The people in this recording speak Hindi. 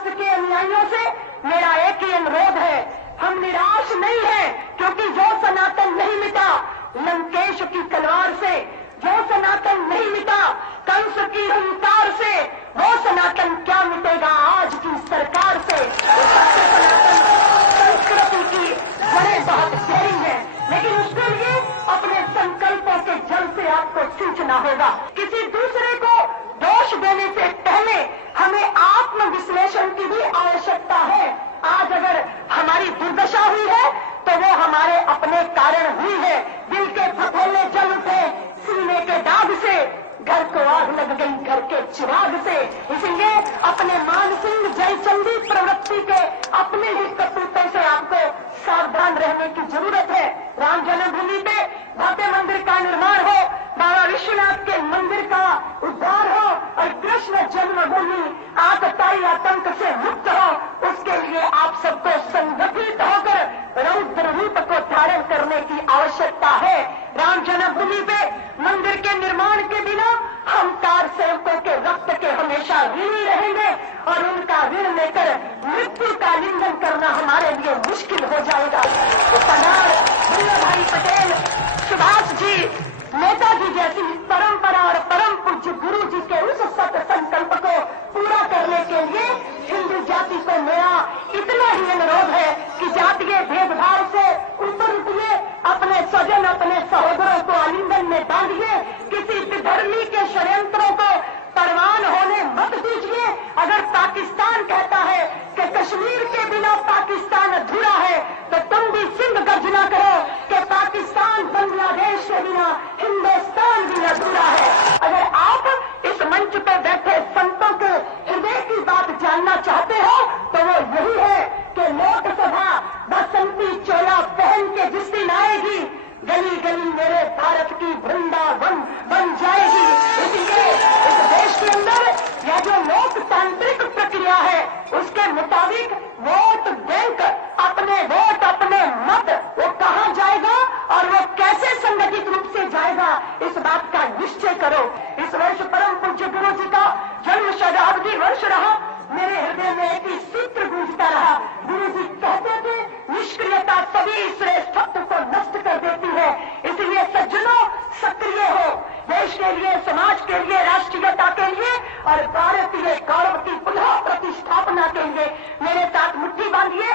राष्ट्र के अनुयायियों से मेरा एक ही अनुरोध है, हम निराश नहीं है, क्योंकि जो सनातन नहीं मिटा लंकेश की तलवार से, जो सनातन नहीं मिटा कंस की हुंकार से, वो सनातन क्या मिटेगा आज की सरकार से। सनातन संस्कृति की जड़ें बहुत गहरी है, लेकिन उसके लिए अपने संकल्पों के जल से आपको सींचना होगा। किसी दूसरे को दोष देने से पहले हमें आत्मविश्लेषण की भी आवश्यकता है। आज अगर हमारी दुर्दशा हुई है तो वो हमारे अपने कारण हुई है। दिल के फफोले जल उठे सीने के दाग से, घर को आग लग गई घर के चिराग से। इसलिए अपने मानसिंह जयचंदी प्रवृत्ति के अपने ही कपूतों से आपको सावधान रहने की जरूरत है। राम जन्मभूमि पे भव्य मंदिर का निर्माण हो, बाबा विश्वनाथ के मंदिर का उद्धार हो और कृष्ण जन्मभूमि आतताई आतंक से मुक्त हो, उसके लिए आप सबको संगठित होकर रौद्र रूप को धारण करने की आवश्यकता है। राम जन्मभूमि पे मंदिर के निर्माण के बिना हम कार सेवकों के रक्त के हमेशा ऋणी रहेंगे और उनका ऋण लेकर मृत्यु का लिंघन करना हमारे लिए मुश्किल हो जाएगा। तो सरदार वल्लभ भाई पटेल, सुभाष जी, नेताजी जैसी परंपरा और परम पूज्य गुरु जी के उस सत संकल्प को पूरा करने के लिए हिंदू जाति को मेरा इतना ही अनुरोध है कि जातीय भेदभाव से ऊपर उठिए, अपने स्वजन अपने सहोदरों को आलिंगन में बांधिए, किसी विधर्मी के षड्यंत्रों को परवान होने मत दीजिए। अगर पाकिस्तान कहता है कि कश्मीर के बिना पाकिस्तान अधूरा है, तो तुम भी सिंध गर्जना करो कि पाकिस्तान बांग्लादेश के बिना हिंदुस्तान भी अधूरा है। अगर आप इस मंच पर बैठे संतों के हृदय की बात जानना चाहते हो तो वो यही है कि लोकसभा बसंती चोला पहन के जिस दिन आएगी, गली गली मेरे भारत की वृंदावन बन जाएगी। इसलिए इस देश के अंदर यह जो लोकतांत्रिक प्रक्रिया है उसके मुताबिक वोट बैंक, अपने वोट अपने मत, वो कहाँ जाएगा और वो कैसे संगठित रूप से जाएगा, इस बात का निश्चय करो। इस वर्ष परम पूज्य गुरु जी का जन्म शताब्दी वर्ष रहा। मेरे हृदय में एक ही सूत्र गूंजता रहा। गुरु जी कहते थे, निष्क्रियता सभी श्रेष्ठत्व को नष्ट कर देती है। इसलिए सज्जनों, सक्रिय हो देश के लिए, समाज के लिए, राष्ट्रीयता के लिए और भारतीय गौरव की पुनः प्रतिष्ठापना के लिए। मेरे साथ मुट्ठी बांधिए।